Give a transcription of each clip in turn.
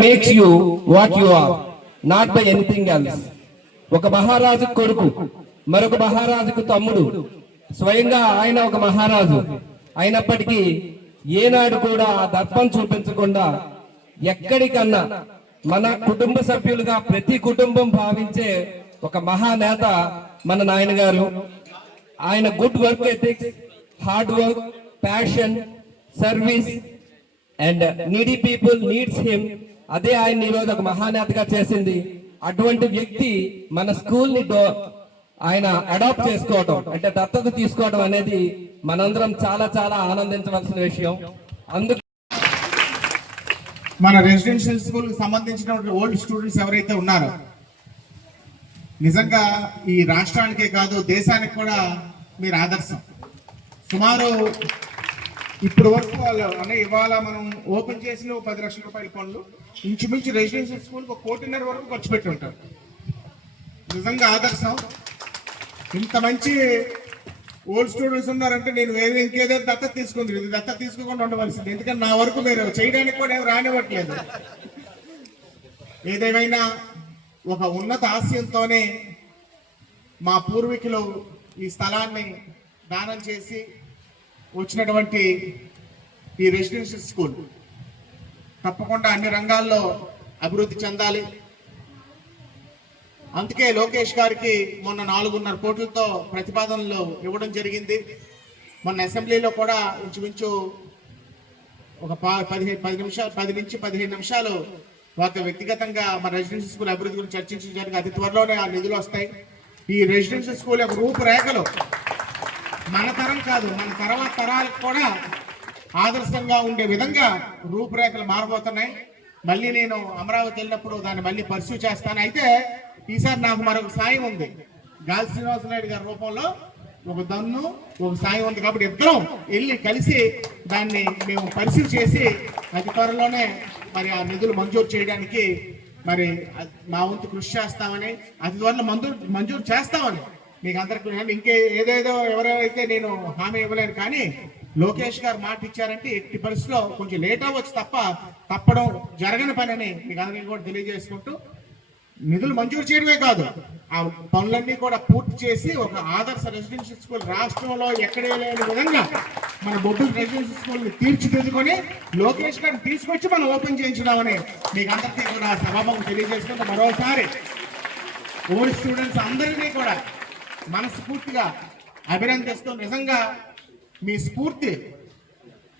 Makes you what you are not by anything else ఒక మహారాజు కొడుకు మరొక మహారాజుకు తమ్ముడు. స్వయంగా ఆయన ఒక మహారాజు. అయినప్పటికీ ఏనాడు కూడా ఆ దర్పం చూపించకుండా ఎక్కడికన్నా మన కుటుంబ సభ్యులుగా ప్రతి కుటుంబం భావించే ఒక మహానేత మన నాయన గారు ఆయన good work ethics hard work passion service and needy people needs him. అదే ఆయన ఈరోజు ఒక మహానేతగా చేసింది. అటువంటి వ్యక్తి మన స్కూల్ని ఆయన అడాప్ట్ చేసుకోవటం అంటే దత్తత తీసుకోవడం అనేది మనందరం చాలా చాలా ఆనందించవలసిన విషయం. అందుకు మన రెసిడెన్షియల్ స్కూల్కి సంబంధించినటువంటి ఓల్డ్ స్టూడెంట్స్ ఎవరైతే ఉన్నారో నిజంగా ఈ రాష్ట్రానికే కాదు దేశానికి కూడా మీరు ఆదర్శం. సుమారు ఇప్పుడు వరకు వాళ్ళు అన్న ఇవాళ మనం ఓపెన్ చేసిన ఒక పది లక్షల రూపాయల పనులు ఇంచుమించు రెసిడెన్షియల్ స్కూల్ ఒక కోటిన్నర వరకు ఖర్చు పెట్టి ఉంటారు. నిజంగా ఆదర్శం. ఇంత మంచి ఓల్డ్ స్టూడెంట్స్ ఉన్నారంటే నేను వేరే ఇంకేదో దత్త తీసుకుంది. ఇది దత్త తీసుకోకుండా ఉండవలసింది. ఎందుకంటే నా వరకు మీరు చేయడానికి కూడా ఏం రానివ్వట్లేదు. ఏదేమైనా ఒక ఉన్నత ఆశయంతోనే మా పూర్వీకులు ఈ స్థలాన్ని దానం చేసి వచ్చినటువంటి ఈ రెసిడెన్షియల్ స్కూల్ తప్పకుండా అన్ని రంగాల్లో అభివృద్ధి చెందాలి. అందుకే లోకేష్ గారికి మొన్న నాలుగున్నర కోట్లతో ప్రతిపాదనలు ఇవ్వడం జరిగింది. మొన్న అసెంబ్లీలో కూడా ఇంచుమించు ఒక పా- పదిహేను పది నిమిషాలు పది నుంచి పదిహేను నిమిషాలు వారితో వ్యక్తిగతంగా మన రెసిడెన్షియల్ స్కూల్ అభివృద్ధి గురించి చర్చించడం జరిగింది. అతి త్వరలోనే ఆ నిధులు వస్తాయి. ఈ రెసిడెన్షియల్ స్కూల్ యొక్క రూపురేఖలు మన తరం కాదు మన తర్వాత తరాలకు కూడా ఆదర్శంగా ఉండే విధంగా రూపురేఖలు మారబోతున్నాయి. మళ్ళీ నేను అమరావతి వెళ్ళినప్పుడు దాన్ని మళ్ళీ పర్సూ చేస్తాను. అయితే ఈసారి నాకు మరొక సాయం ఉంది. గాలి శ్రీనివాస నాయుడు గారి రూపంలో ఒక దన్ను ఒక సాయం ఉంది కాబట్టి ఇద్దరం వెళ్ళి కలిసి దాన్ని మేము పరిశీలి చేసి అతి త్వరలోనే మరి ఆ నిధులు మంజూరు చేయడానికి మరి మా వంతు కృషి చేస్తామని అతి త్వరలో మంజూరు మంజూరు చేస్తామని మీకు అందరికి ఇంకే ఏదేదో ఎవరైతే నేను హామీ ఇవ్వలేను కానీ లోకేష్ గారు మాట ఇచ్చారంటే ఎట్టి పరిస్థితిలో కొంచెం లేట్ అవ్వచ్చు తప్ప తప్పడం జరగని పని అని మీకు అందరికీ కూడా తెలియజేసుకుంటూ నిధులు మంజూరు చేయడమే కాదు ఆ పనులన్నీ కూడా పూర్తి చేసి ఒక ఆదర్శ రెసిడెన్షియల్ స్కూల్ రాష్ట్రంలో ఎక్కడే లేని విధంగా మన బొడ్డు రెసిడెన్షియల్ స్కూల్ని తీర్చిదిద్దుకొని లోకేష్ గారిని తీసుకొచ్చి మనం ఓపెన్ చేయించుదామని మీకు అందరికీ కూడా సభాముఖం తెలియజేసుకుంటూ మరోసారి ఓల్డ్ స్టూడెంట్స్ అందరినీ కూడా మనస్ఫూర్తిగా అభినందిస్తూ నిజంగా మీ స్ఫూర్తి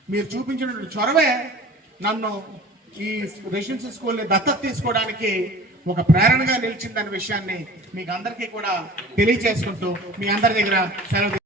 మీరు చూపించినటువంటి చొరవే నన్ను ఈ రెసిడెన్సీ స్కూల్ని దత్తత తీసుకోవడానికి ఒక ప్రేరణగా నిలిచిందనే విషయాన్ని మీకు అందరికీ కూడా తెలియజేసుకుంటూ మీ అందరి దగ్గర సెలవు